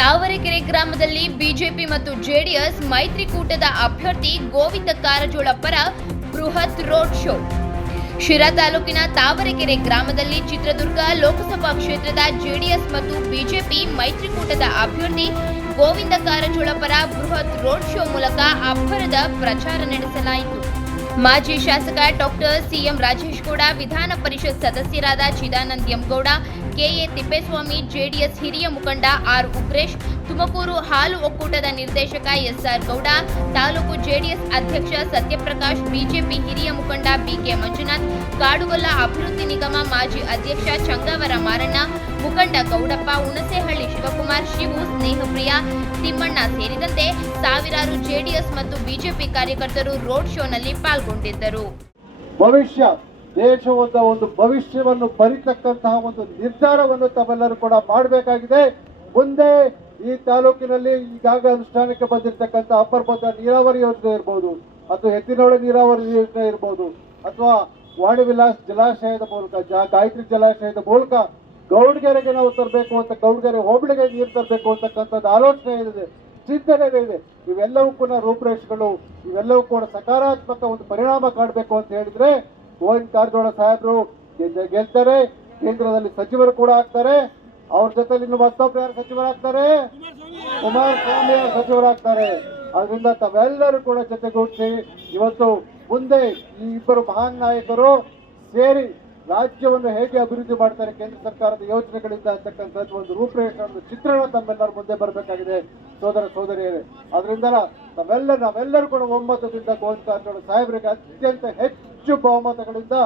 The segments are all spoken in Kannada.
ತಾವರೆಕೆರೆ ಗ್ರಾಮದಲ್ಲಿ ಬಿಜೆಪಿ ಮತ್ತು ಜೆಡಿಎಸ್ ಮೈತ್ರಿಕೂಟದ ಅಭ್ಯರ್ಥಿ ಗೋವಿಂದ ಕಾರಜೋಳ ಪರ ಬೃಹತ್ ರೋಡ್ ಶೋ. ಶಿರಾ ತಾಲೂಕಿನ ತಾವರೆಕೆರೆ ಗ್ರಾಮದಲ್ಲಿ ಚಿತ್ರದುರ್ಗ ಲೋಕಸಭಾ ಕ್ಷೇತ್ರದ ಜೆಡಿಎಸ್ ಮತ್ತು ಬಿಜೆಪಿ ಮೈತ್ರಿಕೂಟದ ಅಭ್ಯರ್ಥಿ ಗೋವಿಂದ ಕಾರಜೋಳ ಪರ ಬೃಹತ್ ರೋಡ್ ಶೋ ಮೂಲಕ ಅಬ್ಬರದ ಪ್ರಚಾರ ನಡೆಸಲಾಯಿತು. ಮಾಜಿ ಶಾಸಕ ಡಾಕ್ಟರ್ ಸಿಎಂ ರಾಜೇಶ್ ಗೌಡ, ವಿಧಾನ ಪರಿಷತ್ ಸದಸ್ಯರಾದ ಚಿದಾನಂದ ಎಂಗೌಡ, ಕೆಎ ತಿಪ್ಪೇಸ್ವಾಮಿ, ಜೆಡಿಎಸ್ ಹಿರಿಯ ಮುಖಂಡ ಆರ್ ಉಗ್ರೇಶ್, ತುಮಕೂರು ಹಾಲು ಒಕ್ಕೂಟದ ನಿರ್ದೇಶಕ ಎಸ್ಆರ್ ಗೌಡ, ತಾಲೂಕು ಜೆಡಿಎಸ್ ಅಧ್ಯಕ್ಷ ಸತ್ಯಪ್ರಕಾಶ್, ಬಿಜೆಪಿ ಹಿರಿಯ ಮುಖಂಡ ಬಿಕೆ ಮಂಜುನಾಥ್, ಕಾಡುಗೊಲ್ಲ ಅಭಿವೃದ್ಧಿ ನಿಗಮ ಮಾಜಿ ಅಧ್ಯಕ್ಷ ಚಂಗಾವರ ಮಾರಣ್ಣ, ಮುಖಂಡ ಗೌಡಪ್ಪ, ಹುಣಸೇಹಳ್ಳಿ ಶಿವಕುಮಾರ್, ಶಿವು, ಸ್ನೇಹಪ್ರಿಯ, ತಿಮ್ಮಣ್ಣ ಸೇರಿದಂತೆ ಸಾವಿರಾರು ಜೆಡಿಎಸ್ ಮತ್ತು ಬಿಜೆಪಿ ಕಾರ್ಯಕರ್ತರು ರೋಡ್ ಶೋನಲ್ಲಿ ಪಾಲ್ಗೊಂಡಿದ್ದರು. ಭವಿಷ್ಯ ದೇಶದ ಒಂದು ಭವಿಷ್ಯವನ್ನು ಬರಿತಕ್ಕಂತಹ ಒಂದು ನಿರ್ಧಾರವನ್ನು ತಾವೆಲ್ಲರೂ ಕೂಡ ಮಾಡಬೇಕಾಗಿದೆ. ಮುಂದೆ ಈ ತಾಲೂಕಿನಲ್ಲಿ ಈಗಾಗಲೇ ಅನುಷ್ಠಾನಕ್ಕೆ ಬಂದಿರತಕ್ಕಂಥ ಅಪ್ಪರ್ ಭದ್ರಾ ನೀರಾವರಿ ಯೋಜನೆ ಇರಬಹುದು, ಅಥವಾ ಎತ್ತಿನಹೊಳೆ ನೀರಾವರಿ ಯೋಜನೆ ಇರಬಹುದು, ಅಥವಾ ವಾಣಿ ವಿಲಾಸ್ ಜಲಾಶಯದ ಮೂಲಕ, ಗಾಯತ್ರಿ ಜಲಾಶಯದ ಮೂಲಕ ಗೌಡಗೆರೆಗೆ ನಾವು ತರಬೇಕು ಅಂತ, ಗೌಡಗೆರೆ ಹೋಬಳಿಗೆ ನೀರು ತರಬೇಕು ಅಂತಕ್ಕಂಥದ್ದು ಆಲೋಚನೆ ಇದೆ, ಚಿಂತನೆ ಇದೆ. ಇವೆಲ್ಲವೂ ಕೂಡ ರೂಪುರೇಷೆಗಳು, ಇವೆಲ್ಲವೂ ಕೂಡ ಸಕಾರಾತ್ಮಕ ಒಂದು ಪರಿಣಾಮ ಕಾಣಬೇಕು ಅಂತ ಹೇಳಿದ್ರೆ ಗೋವಿಂದ ಕಾರಜೋಳ ಸಾಹೇಬರು ಗೆಲ್ತಾರೆ, ಕೇಂದ್ರದಲ್ಲಿ ಸಚಿವರು ಕೂಡ ಆಗ್ತಾರೆ. ಅವ್ರ ಜೊತೆಲಿ ಇನ್ನು ಮತ್ತೊಬ್ಬರು ಯಾರು ಸಚಿವರಾಗ್ತಾರೆ? ಕುಮಾರಸ್ವಾಮಿ ಅವರು ಸಚಿವರಾಗ್ತಾರೆ. ಅದರಿಂದ ತಾವೆಲ್ಲರೂ ಕೂಡ ಜೊತೆಗೂಡಿಸಿ ಇವತ್ತು ಮುಂದೆ ಈ ಇಬ್ಬರು ಮಹಾನ್ ನಾಯಕರು ಸೇರಿ ರಾಜ್ಯವನ್ನು ಹೇಗೆ ಅಭಿವೃದ್ಧಿ ಮಾಡ್ತಾರೆ, ಕೇಂದ್ರ ಸರ್ಕಾರದ ಯೋಜನೆಗಳಿಂದ ಅಂತಕ್ಕಂಥದ್ದು ಒಂದು ರೂಪರೇಷೆ, ಒಂದು ಚಿತ್ರಣ ತಮ್ಮೆಲ್ಲರ ಮುಂದೆ ಬರಬೇಕಾಗಿದೆ ಸೋದರ ಸೋದರಿಯರೇ. ಅದರಿಂದ ನಾವೆಲ್ಲರೂ ಕೂಡ ಒಮ್ಮತದಿಂದ ಗೋವಿಂದ ಕಾರಜೋಳ ಸಾಹೇಬರಿಗೆ ಅತ್ಯಂತ ಹೆಚ್ಚು ಬಹುಮತಗಳಿಂದ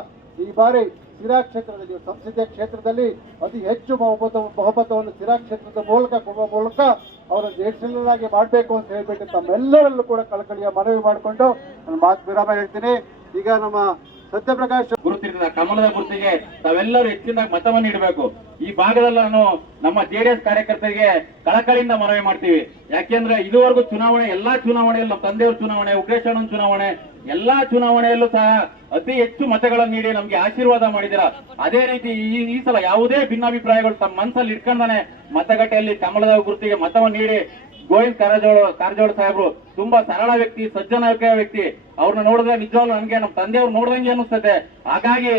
ಈ ಬಾರಿ ಸಿರಾ ಕ್ಷೇತ್ರದಲ್ಲಿ, ಸಂಸದೀಯ ಕ್ಷೇತ್ರದಲ್ಲಿ ಅತಿ ಹೆಚ್ಚು ಬಹುಮತವನ್ನು ಸಿರಾ ಕ್ಷೇತ್ರದ ಮೂಲಕ ಕೊಡುವ ಮೂಲಕ ಅವರ ಜಯಶೀಲನಾಗಿ ಮಾಡಬೇಕು ಅಂತ ಹೇಳ್ಬಿಟ್ಟು ತಮ್ಮೆಲ್ಲರಲ್ಲೂ ಕೂಡ ಕಳಕಳಿಯ ಮನವಿ ಮಾಡಿಕೊಂಡು ನಾನು ಮಾತು ವಿರಾಮ ಹೇಳ್ತೀನಿ. ಈಗ ನಮ್ಮ ಸತ್ಯಪ್ರಕಾಶ್ ಗುರುತಿನ ಕಮಲದ ಗುರುತಿಗೆ ತಾವೆಲ್ಲರೂ ಹೆಚ್ಚಿನ ಮತವನ್ನು ನೀಡಬೇಕು. ಈ ಭಾಗದಲ್ಲಿ ನಾನು ನಮ್ಮ ಜೆಡಿಎಸ್ ಕಾರ್ಯಕರ್ತರಿಗೆ ಕಳಕಳಿಯಿಂದ ಮನವಿ ಮಾಡ್ತೀವಿ. ಯಾಕೆಂದ್ರೆ ಇದುವರೆಗೂ ಚುನಾವಣೆ, ಎಲ್ಲಾ ಚುನಾವಣೆಯಲ್ಲೂ ನಮ್ಮ ತಂದೆಯವ್ರ ಚುನಾವಣೆ, ಉಗ್ರೇಶಣ್ಣನ ಚುನಾವಣೆ, ಎಲ್ಲಾ ಚುನಾವಣೆಯಲ್ಲೂ ಸಹ ಅತಿ ಹೆಚ್ಚು ಮತಗಳನ್ನು ನೀಡಿ ನಮ್ಗೆ ಆಶೀರ್ವಾದ ಮಾಡಿದಿರ. ಅದೇ ರೀತಿ ಈ ಸಲ ಯಾವುದೇ ಭಿನ್ನಾಭಿಪ್ರಾಯಗಳು ತಮ್ಮ ಮನಸ್ಸಲ್ಲಿ ಇಟ್ಕೊಂಡಾನೆ ಮತಗಟ್ಟೆಯಲ್ಲಿ ಕಮಲದ ಗುರುತಿಗೆ ಮತವನ್ನು ನೀಡಿ ಗೋವಿಂದ ಕಾರಜೋಳ ಸಾಹೇಬರು ತುಂಬಾ ಸರಳ ವ್ಯಕ್ತಿ, ಸಜ್ಜನ ವ್ಯಕ್ತಿ. ಅವ್ರನ್ನ ನೋಡಿದ್ರೆ ನಿಜವಾಗ್ಲೂ ನನಗೆ ನಮ್ಮ ತಂದೆಯವ್ರು ನೋಡ್ದಂಗೆ ಅನಿಸ್ತದೆ. ಹಾಗಾಗಿ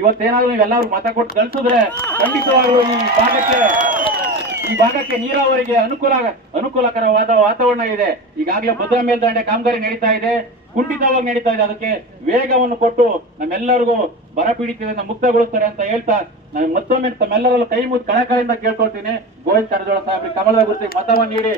ಇವತ್ತೇನಾದ್ರೂ ನೀವೆಲ್ಲರೂ ಮತ ಕೊಟ್ಟು ಕಳಿಸಿದ್ರೆ ಖಂಡಿತವಾಗ್ಲೂ ಈ ಭಾಗಕ್ಕೆ ನೀರಾವರಿಗೆ ಅನುಕೂಲಕರವಾದ ವಾತಾವರಣ ಇದೆ. ಈಗಾಗಲೇ ಭದ್ರಾ ಮೇಲ್ದಂಡೆ ಕಾಮಗಾರಿ ನಡೀತಾ ಇದೆ, ಕುಂಠಿತವಾಗಿ ನಡೀತಾ ಇದೆ. ಅದಕ್ಕೆ ವೇಗವನ್ನು ಕೊಟ್ಟು ನಮ್ಮೆಲ್ಲರಿಗೂ ಬರ ಪೀಡಿತದಿಂದ ಮುಕ್ತಗೊಳಿಸ್ತಾರೆ ಅಂತ ಹೇಳ್ತಾ ನಾನು ಮತ್ತೊಮ್ಮೆ ತಮ್ಮೆಲ್ಲರಲ್ಲೂ ಕೈ ಮುಗಿದು ಕಳಕಳಿಯಿಂದ ಕೇಳ್ಕೊಳ್ತೀನಿ. ಗೋವಿಂದ ಕಾರಜೋಳ ಸಾಹೇಬ್ ಕಮಲದ ಗುರುತಿಗೆ ಮತವನ್ನು ನೀಡಿ